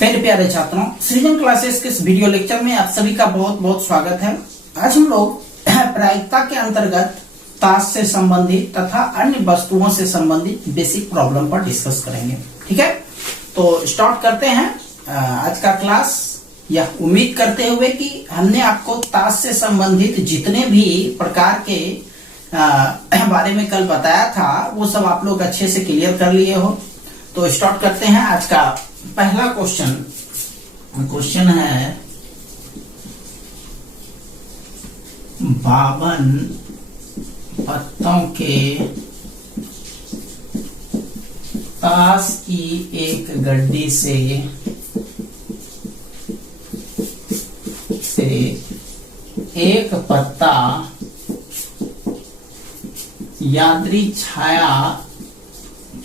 मेरे प्यारे छात्रों, सृजन क्लासेस के इस वीडियो लेक्चर में आप सभी का बहुत बहुत स्वागत है। आज हम लोग प्रायिकता के अंतर्गत ताश से संबंधित तथा अन्य वस्तुओं से संबंधित बेसिक प्रॉब्लम पर डिस्कस करेंगे। ठीक है, तो स्टार्ट करते हैं आज का क्लास। यह उम्मीद करते हुए कि हमने आपको ताश से संबंधित जितने भी प्रकार के बारे में कल बताया था वो सब आप लोग अच्छे से क्लियर कर लिए हो। तो स्टार्ट करते हैं आज का पहला क्वेश्चन है 52 पत्तों के ताश की एक गड्डी से एक पत्ता यात्री छाया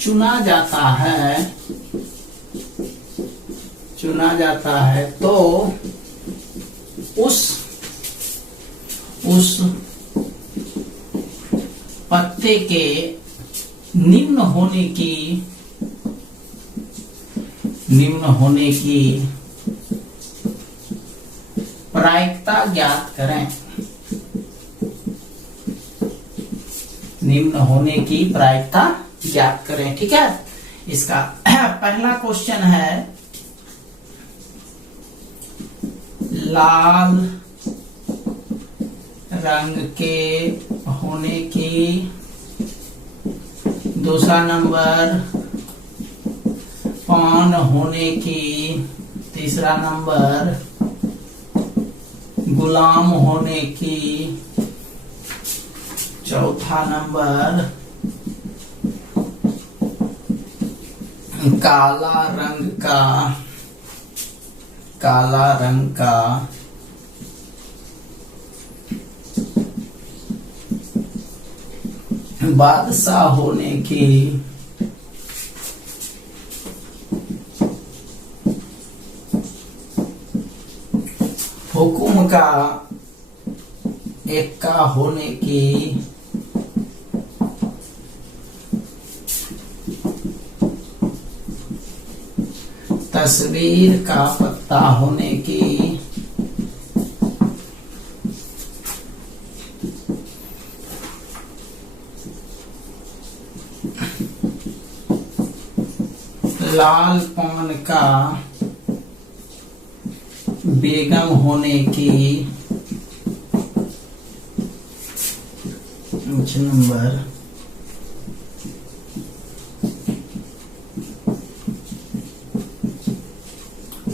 चुना जाता है तो उस पत्ते के निम्न होने की प्रायिकता ज्ञात करें। निम्न होने की प्रायिकता ज्ञात करें। ठीक है, इसका पहला क्वेश्चन है लाल रंग के होने की, दूसरा नंबर पान होने की, तीसरा नंबर गुलाम होने की, चौथा नंबर काला रंग का बादशाह होने की, हुकुम का एक्का होने की, तस्वीर का पत्ता होने की, लाल पान का बेगम होने की, नंबर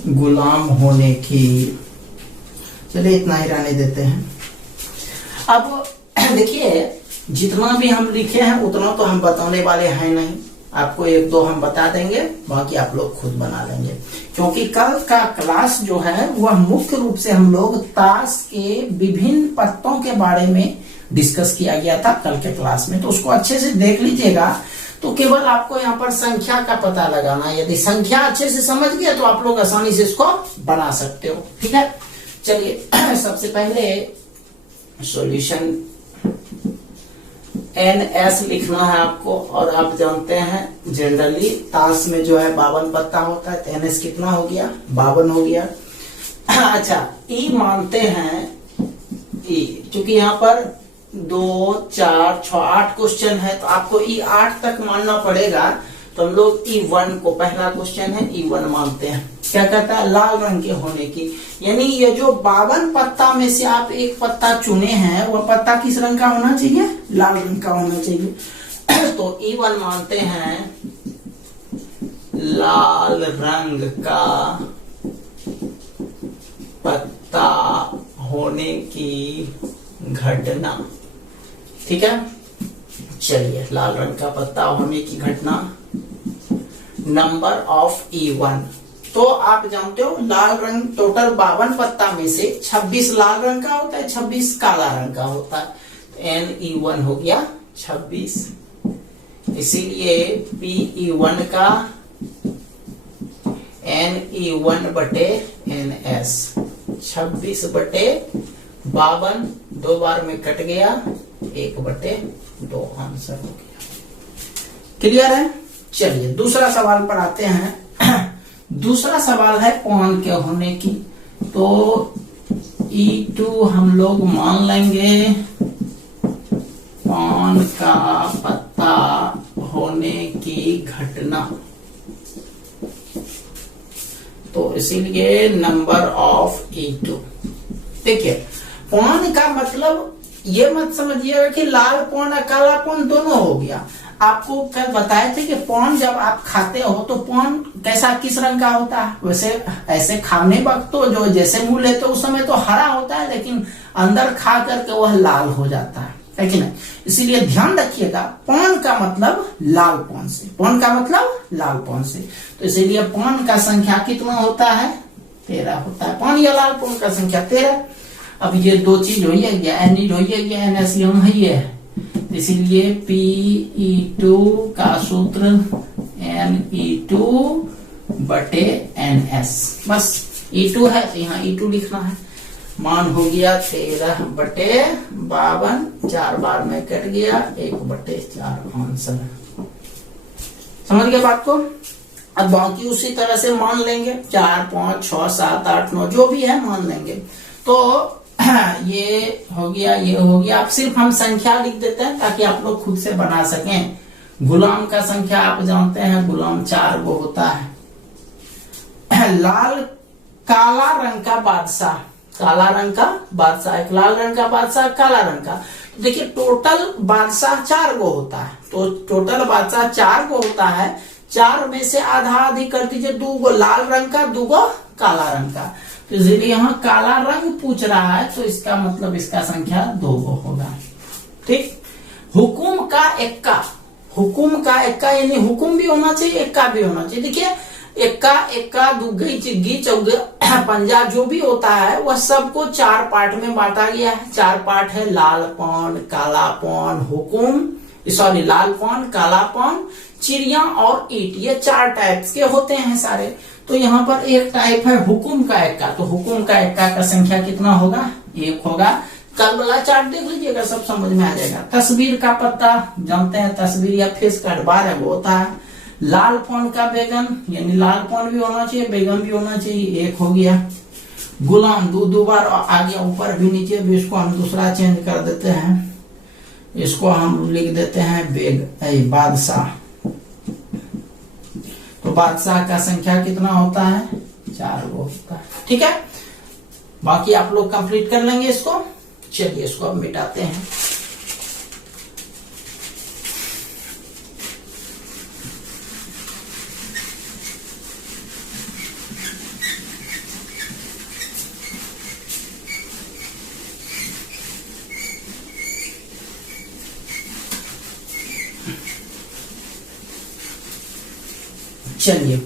गुलाम होने की। चलिए इतना ही रहने देते हैं। अब देखिए, जितना भी हम लिखे हैं उतना तो हम बताने वाले हैं नहीं, आपको एक दो हम बता देंगे, बाकी आप लोग खुद बना लेंगे। क्योंकि कल का क्लास जो है वह मुख्य रूप से हम लोग ताश के विभिन्न पत्तों के बारे में डिस्कस किया गया था कल के क्लास में, तो उसको अच्छे से देख लीजिएगा। तो केवल आपको यहाँ पर संख्या का पता लगाना, यदि संख्या अच्छे से समझ गए तो आप लोग आसानी से इसको बना सकते हो। ठीक है, चलिए सबसे पहले सॉल्यूशन NS लिखना है आपको, और आप जानते हैं जनरली ताश में जो है 52 पत्ता होता है, तो NS कितना हो गया? 52 हो गया। अच्छा, E मानते हैं, E क्योंकि यहाँ पर 2, 4, 6, 8 क्वेश्चन है तो आपको E8 तक मानना पड़ेगा। तो हम लोग E1 को, पहला क्वेश्चन है E1 मानते हैं। क्या कहता है? लाल रंग के होने की, यानी ये जो 52 पत्ता में से आप एक पत्ता चुने हैं वह पत्ता किस रंग का होना चाहिए? लाल रंग का होना चाहिए। तो E1 मानते हैं लाल रंग का पत्ता होने की घटना। ठीक है, चलिए लाल रंग का पत्ता होने की घटना। नंबर ऑफ E1, तो आप जानते हो लाल रंग टोटल 52 पत्ता में से 26 लाल रंग का होता है, 26 काला रंग का होता है। तो NE1 हो गया 26, इसीलिए PE1 का NE1 बटे NS 26 बटे 52, 2 बार में कट गया, 1/2 आंसर हो गया। क्लियर है? चलिए दूसरा सवाल पर आते हैं। दूसरा सवाल है पॉन के होने की, तो E2 हम लोग मान लेंगे पॉन का पता होने की घटना, तो इसीलिए नंबर ऑफ E2। देखिए पॉन का मतलब ये मत समझिएगा कि लाल पॉन और काला पॉन दोनों हो गया। आपको कल बताए थे कि पॉन जब आप खाते हो तो पॉन कैसा किस रंग का होता है, वैसे ऐसे खाने वक्त तो जो जैसे मुंह लेते हो उस समय तो हरा होता है, लेकिन अंदर खा करके वह लाल हो जाता है कि नहीं। इसीलिए ध्यान रखिएगा पॉन का मतलब लाल पॉन से, पॉन का मतलब लाल पॉन से। तो इसीलिए पॉन का संख्या कितना होता है, 13 होता है। पॉन या लाल पॉन का संख्या 13। अब ये दो चीज हो गया, एन हो गया, NaCl है, इसीलिए Pe2 का सूत्र Ne2 बटे NS, बस E2 है तो यहाँ E2 लिखना है। मान हो गया 13 बटे 52, 4 बार में कट गया, 1 बटे 4 आंसर। समझ गए बात को। अब बाकी उसी तरह से मान लेंगे, 4, 5, 6, 7, 8, 9 जो भी है मान लेंगे। तो ये हो गया, ये हो गया। अब सिर्फ हम संख्या लिख देते हैं ताकि आप लोग खुद से बना सकें। गुलाम का संख्या आप जानते हैं, गुलाम 4 गो होता है। लाल काला रंग का बादशाह, काला रंग का बादशाह, एक लाल रंग का बादशाह, काला रंग का। तो देखिए टोटल बादशाह 4 गो होता है, तो टोटल बादशाह 4 गो होता है। 4 में से आधा आधी कर दीजिए, 2 गो लाल रंग का, 2 गो काला रंग का। तो इसलिए यहाँ काला रंग पूछ रहा है, तो इसका मतलब इसका संख्या 2 गो होगा। ठीक। हुकुम का एक्का, हुकुम का एक्का यानी हुकुम भी होना चाहिए, एक्का भी होना चाहिए। देखिए एक्का, एक्का, दुग्गी, चिग्गी, चौगे, पंजा जो भी होता है वह सबको 4 पार्ट में बांटा गया है। 4 पार्ट है, लाल पॉन, काला पॉन, हुकुम, सॉरी लाल पॉन, काला पॉन, चिड़िया और ईट, ये 4 टाइप्स के होते हैं सारे। तो यहाँ पर एक टाइप है हुकुम का एक्का, तो हुकुम का एक्का का संख्या कितना होगा, 1 होगा। कल वाला चार्ट देख लीजिएगा, सब समझ में आ जाएगा। तस्वीर का पत्ता जानते हैं, तस्वीर या फेस कार्ड 12 वो होता है। लाल पॉन का बैगन, यानी लाल पॉन भी होना चाहिए, बैगन भी होना चाहिए, 1 हो गया। गुलाम 2 बार आ गया, ऊपर भी नीचे भी, इसको हम दूसरा चेंज कर देते हैं, इसको हम लिख देते हैं बादशाह। तो बादशाह का संख्या कितना होता है, 4 गो होता है। ठीक है, बाकी आप लोग कंप्लीट कर लेंगे इसको। चलिए इसको अब मिटाते हैं। चलिए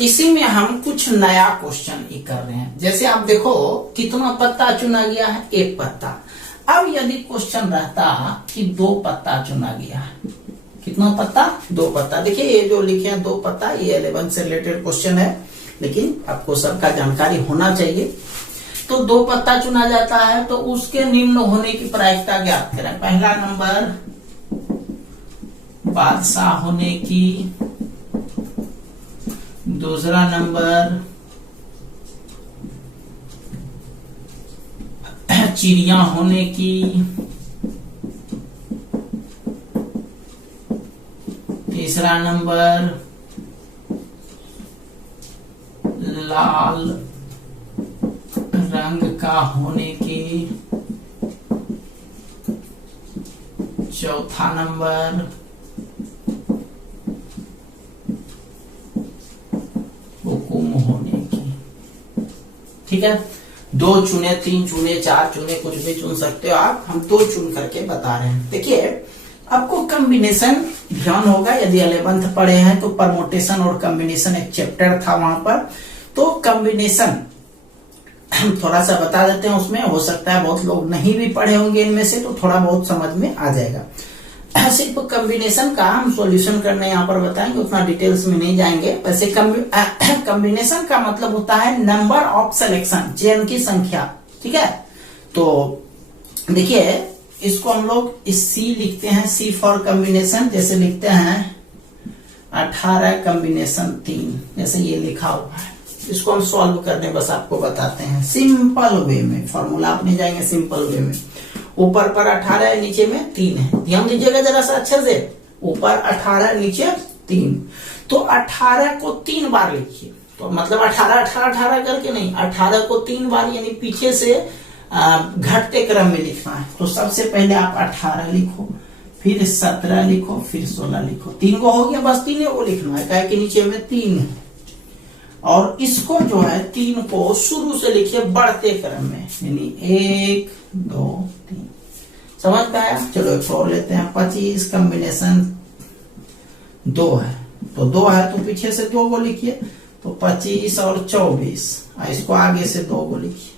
इसी में हम कुछ नया क्वेश्चन ही कर रहे हैं। जैसे आप देखो कितना पत्ता चुना गया है, 1 पत्ता। अब यदि क्वेश्चन रहता कि 2 पत्ता चुना गया है, कितना पत्ता, 2 पत्ता। देखिए ये जो लिखे हैं 2 पत्ता, ये 11 से रिलेटेड क्वेश्चन है, लेकिन आपको सबका जानकारी होना चाहिए। तो 2 पत्ता चुना जाता है, तो उसके निम्न होने की प्रायिकता ज्ञात करें। पहला नंबर बादशाह होने की, दूसरा नंबर चिड़िया होने की, तीसरा नंबर लाल रंग का होने की, चौथा नंबर हुकुम होने की। ठीक है, 2 चुने, 3 चुने, 4 चुने, कुछ भी चुन सकते हो आप, हम 2 चुन करके बता रहे हैं। देखिए आपको कॉम्बिनेशन ध्यान होगा, यदि 11th पढ़े हैं तो परमोटेशन और कॉम्बिनेशन एक चैप्टर था वहां पर, तो कॉम्बिनेशन हम थोड़ा सा बता देते हैं। उसमें हो सकता है बहुत लोग नहीं भी पढ़े होंगे इनमें से, तो थोड़ा बहुत समझ में आ जाएगा। सिर्फ कॉम्बिनेशन का हम सॉल्यूशन करने यहाँ पर बताएंगे, उतना डिटेल्स में नहीं जाएंगे। वैसे कॉम्बिनेशन का मतलब होता है नंबर ऑफ सिलेक्शन, चयन की संख्या। ठीक है, तो देखिए इसको हम लोग इस C लिखते हैं, C फॉर कॉम्बिनेशन। जैसे लिखते हैं 18 कॉम्बिनेशन 3, जैसे ये लिखा हुआ है। इसको हम सॉल्व करने बस आपको बताते हैं सिंपल वे में। फॉर्मूला अपने जाएंगे सिंपल वे में। ऊपर पर 18 है, नीचे में 3 है। ध्यान दीजिएगा जरा सा अच्छे से, ऊपर 18 नीचे 3। तो 18 को 3 बार लिखिए, तो मतलब 18 18 18 करके नहीं, 18 को 3 बार, यानी पीछे से घटते क्रम में लिखना है। तो सबसे पहले आप 18 लिखो, फिर 17 लिखो, फिर 16 लिखो। 3 को हो गया, बस 3 को लिखना है, क्या कि नीचे में 3 है। और इसको जो है 3 को शुरू से लिखिए बढ़ते क्रम में, यानी 1 2 3। समझ में आया? चलो एक और लेते हैं। 25 कॉम्बिनेशन 2 है, तो 2 है तो पीछे से 2 को लिखिए, तो 25 और 24। इसको आगे से 2 को लिखिए।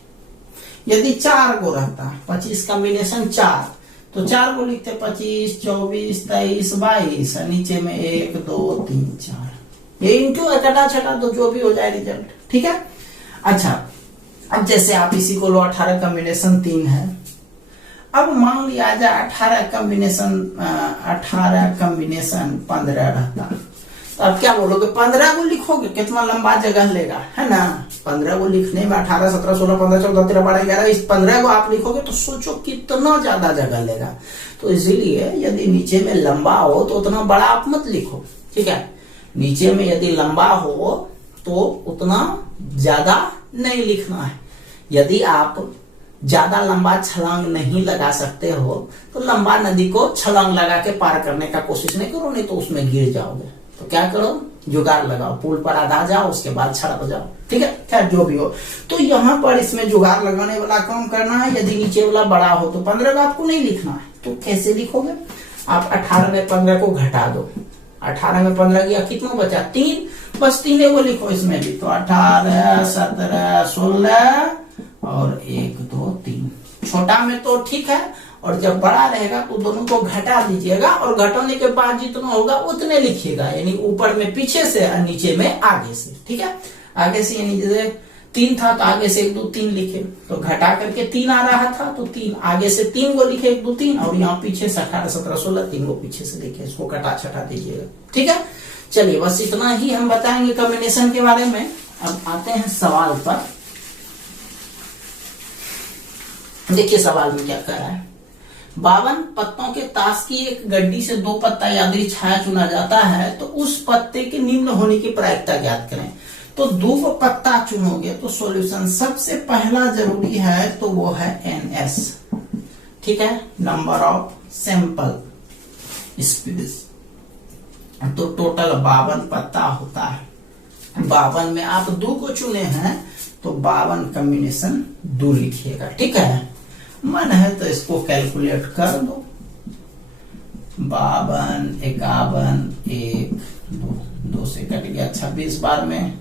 यदि 4 को रहता, 25 कॉम्बिनेशन 4, तो 4 को लिखते 25 24 23 22, नीचे में 1 2 3 4। ये इंटू कटा छटा तो जो भी हो जाए रिजल्ट, ठीक है। अच्छा, अब जैसे आप इसी को लो, 18 कॉम्बिनेशन 3 है। अब मान लिया जाए 18 कॉम्बिनेशन 15 रहता, तो अब क्या बोलोगे? 15 को लिखोगे, कितना लंबा जगह लेगा, है ना। 15 को लिखने में 18 17 16 15 14 13 12 11, इस 15 को आप लिखोगे तो सोचो कितना ज्यादा जगह लेगा। तो इसीलिए यदि नीचे में लंबा हो तो उतना बड़ा आप मत लिखो, ठीक है। नीचे में यदि लंबा हो तो उतना ज्यादा नहीं लिखना है। यदि आप ज्यादा लंबा छलांग नहीं लगा सकते हो तो लंबा नदी को छलांग लगा के पार करने का कोशिश नहीं करो, नहीं तो उसमें गिर जाओगे। तो क्या करो? जुगाड़ लगाओ, पुल पर आधा जाओ, उसके बाद छड़क जाओ, ठीक है। खैर जो भी हो, तो यहाँ पर इसमें जुगाड़ लगाने वाला काम करना है। यदि नीचे वाला बड़ा हो तो 15 का आपको नहीं लिखना है। तो कैसे लिखोगे? आप 18 में 15 को घटा दो, 18 में 15 गया, कितना बचा? 3, बस 3 को लिखो इसमें भी। तो 18 17 16 और 1 2 3। छोटा में तो ठीक है, और जब बड़ा रहेगा तो दोनों को घटा दीजिएगा, और घटाने के बाद जितना होगा उतने लिखिएगा, यानी ऊपर में पीछे से और नीचे में आगे से, ठीक है। आगे से यानी जैसे 3 था तो आगे से 1 2 3 लिखे, तो घटा करके 3 आ रहा था तो 3 आगे से 3 को लिखे 1 2 3, और यहाँ पीछे से 18 17 16 3 को पीछे से लिखे। इसको कटा छटा दीजिएगा, ठीक है। चलिए बस इतना ही हम बताएंगे कॉम्बिनेशन के बारे में। अब आते हैं सवाल पर। देखिए सवाल में क्या कह रहा है। 52 पत्तों के ताश की एक गड्डी से 2 पत्ता यादृच्छिक छाया चुना जाता है, तो उस पत्ते के निम्न होने की प्रायिकता ज्ञात करें। तो 2 पत्ता चुनोगे तो सॉल्यूशन सबसे पहला जरूरी है, तो वो है NS, ठीक है, नंबर ऑफ सैंपल स्पीसीज। तो टोटल 52 पत्ता होता है। 52 में आप 2 को चुने हैं तो 52 कॉम्बिनेशन 2 लिखिएगा, ठीक है। मन है तो इसको कैलकुलेट कर दो। 52 51 1 2 से कट गया 26 बार में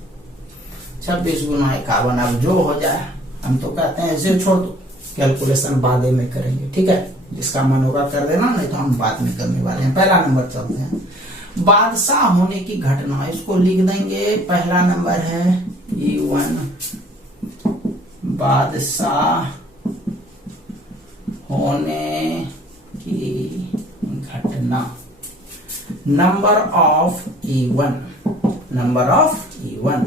26 गुना 51। अब जो हो जाए, हम तो कहते हैं ऐसे छोड़ दो, कैलकुलेशन बाद में करेंगे, ठीक है। जिसका मन होगा कर देना, नहीं तो हम बाद में करने वाले हैं। पहला नंबर चलते हैं। बादशाह होने की घटना, इसको लिख देंगे। पहला नंबर है E1, बादशाह होने की घटना। Number of E1, number of E1।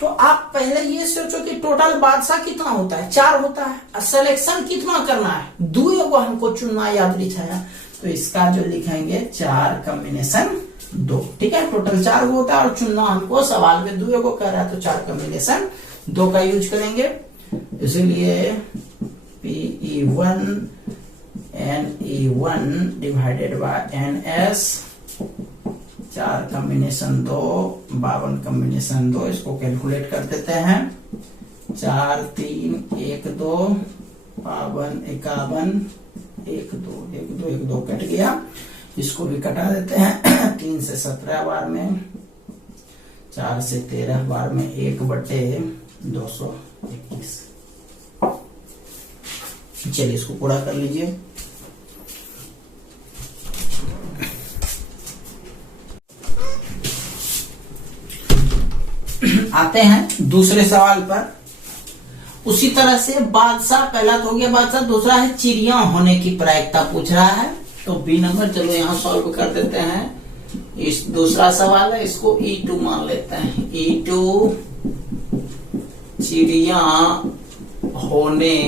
तो आप पहले ये सोचो कि टोटल बादशाह कितना होता है? 4 होता है। सिलेक्शन कितना करना है? 2 को हमको चुनना यादृच्छिक छाया, तो इसका जो लिखेंगे 4 कॉम्बिनेशन 2, ठीक है। टोटल 4 को होता है और चुनना हमको सवाल में 2 को कह रहा है, तो 4 कॉम्बिनेशन 2 का यूज करेंगे। इसलिए PE1 NE1 divided by NS, 4 combination 2, 52 combination 2। इसको कैलकुलेट कर देते हैं। 4 3 1 2 52 51 1 2 1 2 1 2 कट गया। इसको भी कटा देते हैं। 3 से 17 बार में, 4 से 13 बार में 1/221। चलिए इसको पूरा कर लीजिए। आते हैं दूसरे सवाल पर। उसी तरह से बादशाह, पहला तो हो गया बादशाह, दूसरा है चिड़िया होने की प्रायिकता पूछ रहा है। तो बी नंबर, चलो यहां सॉल्व कर देते हैं। इस दूसरा सवाल है, इसको E2 मान लेते हैं। E2 चिड़िया होने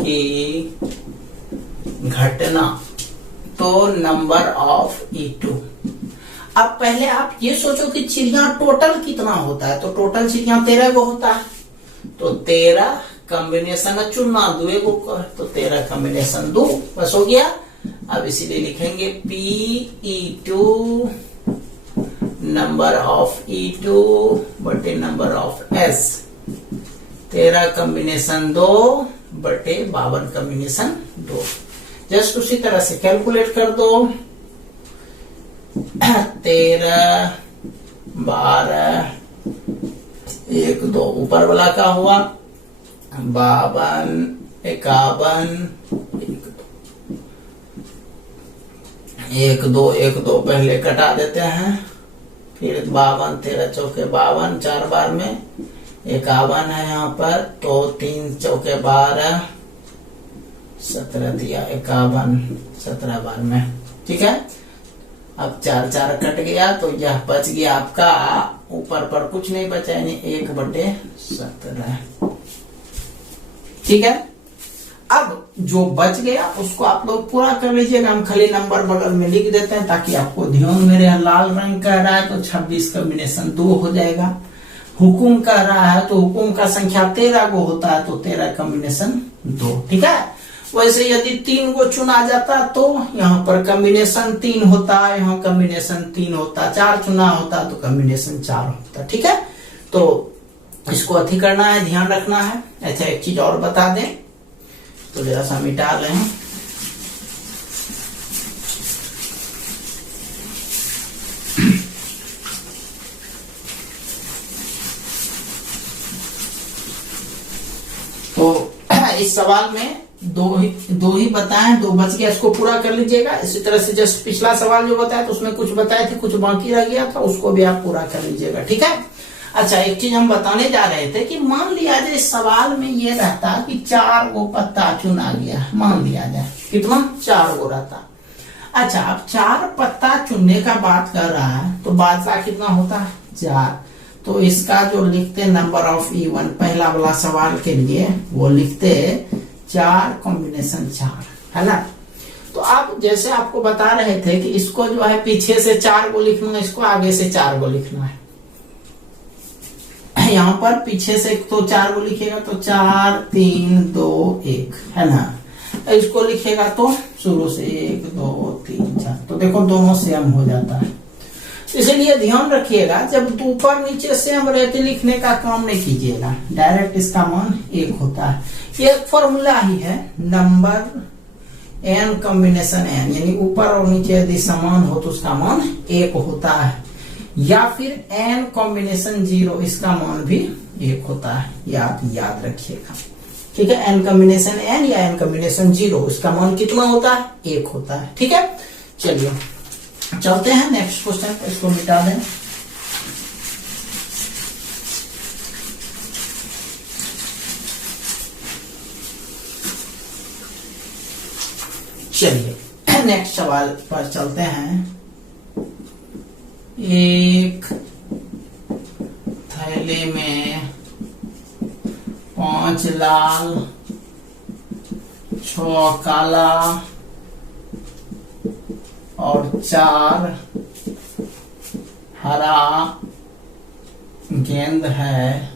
की घटना, तो नंबर ऑफ E2। अब पहले आप ये सोचो कि चिड़िया टोटल कितना होता है, तो टोटल चिड़िया 13 को होता है, तो 13 कॉम्बिनेशन चुनना, 2 को तो 13 कॉम्बिनेशन 2 बस हो गया। अब इसीलिए लिखेंगे PE2 नंबर ऑफ E2 बटे नंबर ऑफ S, 13 कॉम्बिनेशन 2 बटे 52 कॉम्बिनेशन 2। जस्ट उसी तरह से कैलकुलेट कर दो, 13 12 1 2 ऊपर वाला का हुआ 52 51 1 2 1 2 पहले कटा देते हैं, फिर 52 13 चौके 52, 4 बार में 51 है यहाँ पर, तो 3 चौके 12 17 दिया, 51 17 बार में, ठीक है। अब 4 4 कट गया, तो यह बच गया आपका, ऊपर पर कुछ नहीं बचा, यानी 1 बटे 17, ठीक है। अब जो बच गया उसको आप लोग पूरा कर लीजिएगा, हम खाली नंबर बगल में लिख देते हैं ताकि आपको ध्यान में रहे। लाल रंग कह रहा है तो 26 कॉम्बिनेशन 2 हो जाएगा, हुकुम कह रहा है तो हुकुम का संख्या 13 को होता है, तो 13 कॉम्बिनेशन 2, ठीक है। वैसे यदि 3 को चुना जाता तो यहाँ पर कॉम्बिनेशन 3 होता, यहाँ कॉम्बिनेशन 3 होता, 4 चुना होता तो कॉम्बिनेशन 4 होता, ठीक है। तो इसको अथी करना है, ध्यान रखना है। अच्छा एक चीज और बता दें, तो जरा सा मिटा लें, तो इस सवाल में दो ही बताए, 2 बच गया, इसको पूरा कर लीजिएगा। इसी तरह से जस्ट पिछला सवाल जो बताया तो उसमें कुछ बताए थे, कुछ बाकी रह गया था, उसको भी आप पूरा कर लीजिएगा, ठीक है। अच्छा एक चीज हम बताने जा रहे थे कि मान लिया जाए इस सवाल में ये रहता कि 4 गो पत्ता चुना गया, मान लिया जाए कितना 4 गो रहता। अच्छा अब 4 पत्ता चुनने का बात कर रहा है, तो बादशाह कितना होता है 4, तो इसका जो लिखते नंबर ऑफ E1 पहला वाला सवाल के लिए वो लिखते 4 कॉम्बिनेशन 4, है ना। तो आप जैसे आपको बता रहे थे कि इसको जो है पीछे से 4 को लिखना है, इसको आगे से 4 को लिखना है। यहाँ पर पीछे से तो 4 को लिखेगा तो 4 3 2 1, है ना। इसको लिखेगा तो शुरू से 1 2 3 4, तो देखो दोनों सेम हो जाता है। इसलिए ध्यान रखिएगा, जब ऊपर नीचे सेम रहते लिखने का काम नहीं कीजिएगा, डायरेक्ट इसका मान 1 होता है। ये फॉर्मूला ही है, नंबर n कॉम्बिनेशन n, यानी ऊपर और नीचे यदि समान हो तो उसका मान 1 होता है, या फिर n कॉम्बिनेशन 0, इसका मान भी 1 होता है, ये आप याद रखिएगा, ठीक है। n कॉम्बिनेशन n या n कॉम्बिनेशन 0, इसका मान कितना होता है 1 होता है, ठीक है। चलिए चलते हैं नेक्स्ट क्वेश्चन पर, इसको मिटा दें। चलिए नेक्स्ट सवाल पर चलते हैं। एक थैले में 5 लाल 6 काला और 4 हरा गेंद है।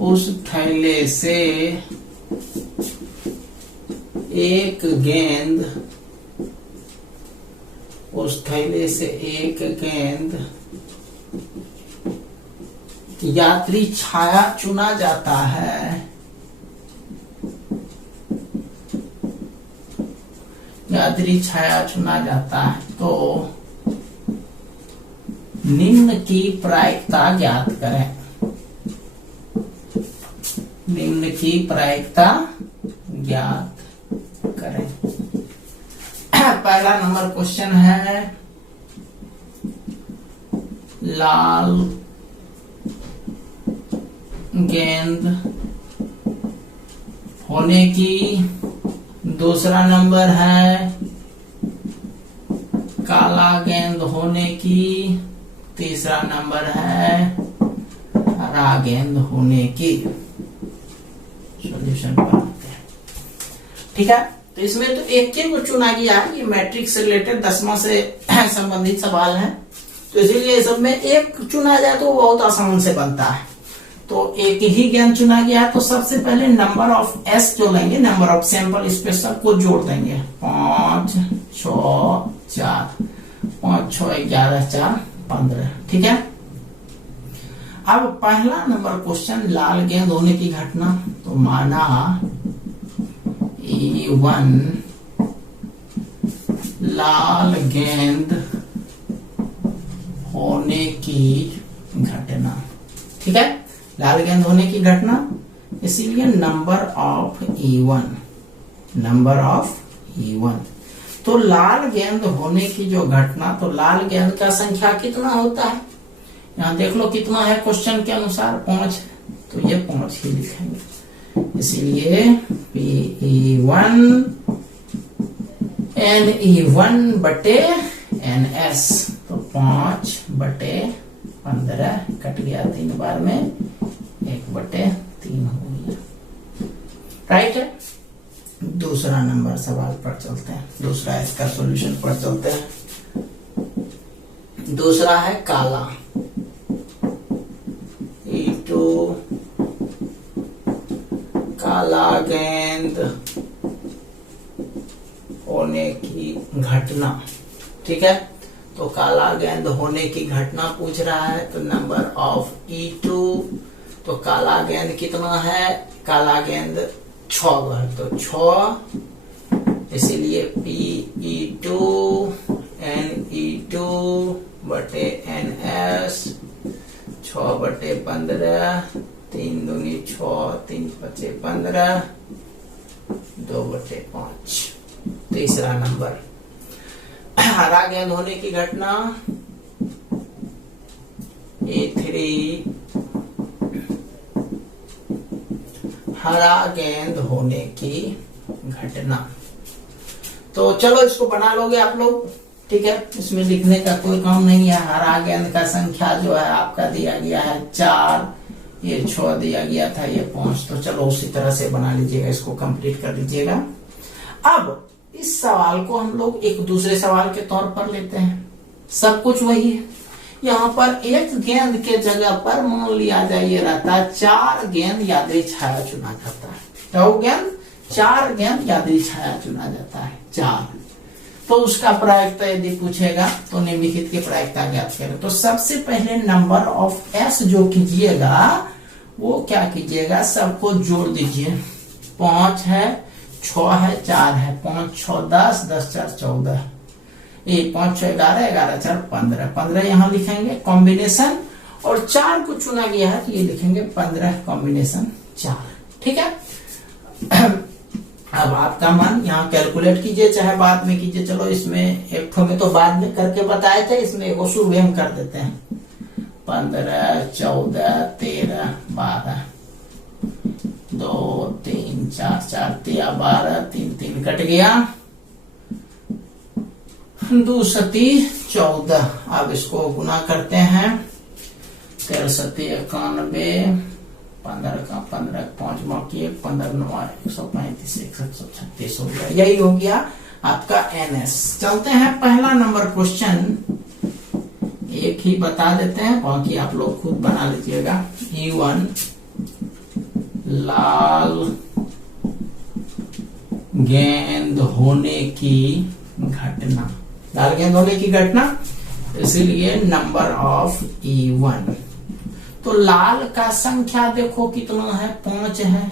उस थैले से एक गेंद यात्री छाया चुना जाता है। यात्री छाया चुना जाता है, तो निम्न की प्रायिकता ज्ञात करें। निम्न की प्रायिकता ज्ञात करें। पहला नंबर क्वेश्चन है, लाल गेंद होने की। दूसरा नंबर है काला गेंद होने की, तीसरा नंबर है हरा गेंद होने की। सॉल्यूशन पर आते हैं। ठीक है, तो इसमें तो एक ही को चुना गया है, ये मैट्रिक्स से रिलेटेड 10वां से संबंधित सवाल है, तो इसीलिए सब में एक चुना जाए तो बहुत आसान से बनता है। तो एक ही गेंद चुना गया है, तो सबसे पहले नंबर ऑफ एस जो लेंगे, नंबर ऑफ सैंपल, इस पे सबको जोड़ देंगे। 5 6 4, 5 6 11 4 15। ठीक है, अब पहला नंबर क्वेश्चन, लाल गेंद होने की घटना। तो माना E1 लाल गेंद होने की घटना। ठीक है, लाल गेंद होने की घटना, इसीलिए number of E1, number of E1। तो लाल गेंद होने की जो घटना, तो लाल गेंद का संख्या कितना होता है, यहाँ देख लो कितना है क्वेश्चन के अनुसार, 5, तो ये 5 ही लिखेंगे। इसीलिए PE1 NE1 बटे NS, तो 5 बटे 15 कट गया 3 बार में, 1 बटे 3 हो गया। राइट है। दूसरा नंबर सवाल पर चलते हैं, दूसरा इसका सॉल्यूशन पर चलते हैं। दूसरा है काला, E2 काला गेंद होने की घटना। ठीक है, तो काला गेंद होने की घटना पूछ रहा है, तो नंबर ऑफ E2, तो काला गेंद कितना है, काला गेंद 6 है, तो 6, इसीलिए PE2 NE2 बटे NS, 6 बटे 15, 3 दूनी 6, 3 पचे 15, 2 बटे 5। तीसरा नंबर, हरा गेंद होने की घटना, E3 हरा गेंद होने की घटना। तो चलो इसको बना लोगे आप लोग। ठीक है, इसमें लिखने का कोई काम नहीं है। हरा गेंद का संख्या जो है आपका दिया गया है 4, ये 6 दिया गया था, ये 5, तो चलो उसी तरह से बना लीजिएगा, इसको कंप्लीट कर लीजिएगा। अब इस सवाल को हम लोग एक दूसरे सवाल के तौर पर लेते हैं, सब कुछ वही है। यहाँ पर एक गेंद के जगह पर मान लिया जाए ये रहता है 4 गेंद यादृच्छिक छाया चुना जाता है, तो गेंद 4 गेंद यादृच्छिक छाया चुना जाता है 4। तो उसका प्रायिकता यदि पूछेगा तो निम्नलिखित की प्रायिकता ज्ञात करें। तो सबसे पहले नंबर ऑफ एस जो कीजिएगा वो क्या कीजिएगा, सबको जोड़ दीजिए। 5 है, 6 है, 4 है, 5 6 10, 10 4 14, ये 5 6 11, 11 4 15, 15 यहाँ लिखेंगे कॉम्बिनेशन, और 4 को चुना गया है तो ये लिखेंगे 15 कॉम्बिनेशन 4। ठीक है, अब आपका मन यहाँ कैलकुलेट कीजिए, चाहे बाद में कीजिए। चलो इसमें एक ठो में तो बाद में करके बताए थे, इसमें एक शुरू हम कर देते हैं। 15 14 13 12, 2 3 4 4 13 12, 3 3 कट गया, 2 सती 14। अब इसको गुना करते हैं, 13 सती 91, 15 का 15, 5 बाकी 15 9 135, 136 हो गया। यही हो गया आपका NS। चलते हैं पहला नंबर क्वेश्चन, एक ही बता देते हैं, बाकी आप लोग खुद बना लीजिएगा। E1 लाल गेंद होने की घटना, लाल गेंद होने की घटना, इसीलिए नंबर ऑफ E1। तो लाल का संख्या देखो कितना है, 5 है,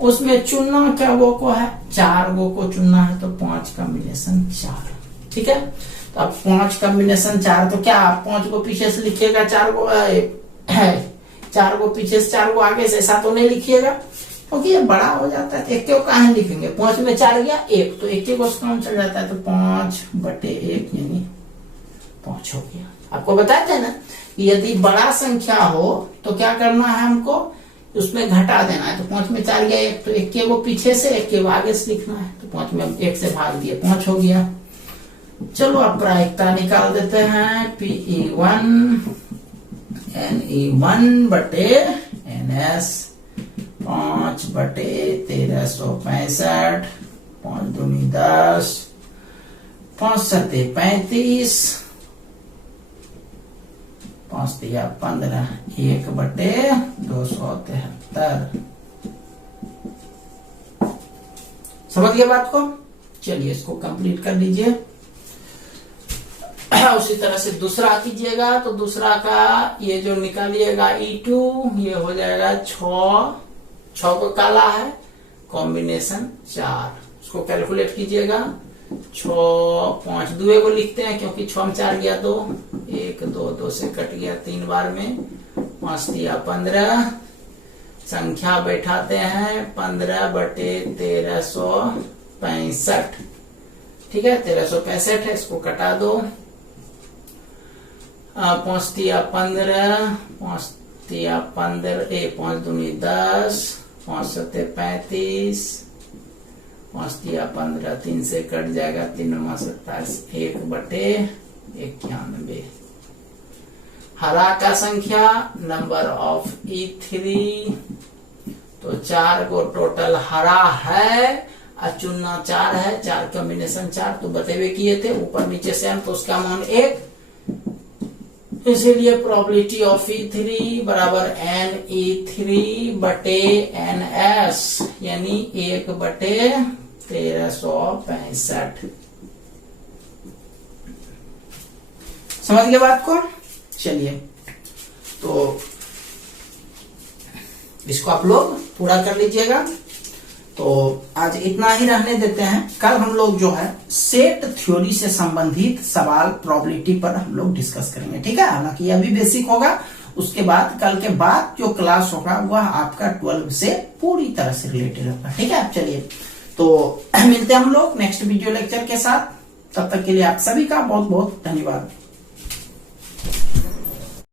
उसमें चुनना क्या गो को है, 4 गो को चुनना है, तो 5 कॉम्बिनेशन 4। ठीक है, तो अब 5 कॉम्बिनेशन 4, तो क्या आप 5 को पीछे से लिखिएगा, 4 को 4 को पीछे से 4 को आगे से, ऐसा तो नहीं लिखिएगा क्योंकि ये बड़ा हो जाता है। एक को कहा लिखेंगे, 5 में 4 गया 1, तो एक को काम चल जाता है, तो 5 बटे 1 यानी 5 हो गया। आपको बताया था ना कि यदि बड़ा संख्या हो तो क्या करना है, हमको उसमें घटा देना है। तो 5 में 4 गया 1, तो 1 को पीछे से 1 को आगे से लिखना है, तो 5 में 1 से भाग दिए 5 हो गया। चलो अब प्रायिकता निकाल देते हैं। PE1 NE1 बटे NS 5/1365, 5 दूनी 10, 5 सत्ते 35, 5 तिया 15, 1/273। समझ गए बात को? चलिए इसको कंप्लीट कर लीजिए। उसी तरह से दूसरा कीजिएगा, तो दूसरा का ये जो निकालिएगा E2, ये हो जाएगा 6 को काला है, कॉम्बिनेशन 4, उसको कैलकुलेट कीजिएगा। 6 5 2 को लिखते हैं क्योंकि 6 में 4 गया 2, 1 2 2 से कट गया 3 बार में, 5 तिया 15, संख्या बैठाते हैं 15/1365, ठीक है 1365 है, इसको कटा दो। 5 तिया 15, 5 तिया 15, 5 दूनी 10, 5 सत्ते 35, 5 तिया 15, 3 से कट जाएगा, 3 9 27, 1/91। हरा का संख्या नंबर ऑफ E3, तो 4 को टोटल हरा है, चुनना 4 है, 4 कॉम्बिनेशन 4 तो बतेवे किए थे, ऊपर नीचे से तो उसका मान 1, इसीलिए प्रोबेबिलिटी ऑफ E3 बराबर NE3 बटे NS, यानी 1/1365। समझ गए बात को? चलिए तो इसको आप लोग पूरा कर लीजिएगा। तो आज इतना ही रहने देते हैं। कल हम लोग जो है सेट थ्योरी से संबंधित सवाल प्रोबेबिलिटी पर हम लोग डिस्कस करेंगे, ठीक है। हालांकि अभी बेसिक होगा, उसके बाद कल के बाद जो क्लास होगा वह आपका 12 से पूरी तरह से रिलेटेड होगा, ठीक है। चलिए तो मिलते हैं हम लोग नेक्स्ट वीडियो लेक्चर के साथ। तब तक के लिए आप सभी का बहुत बहुत धन्यवाद।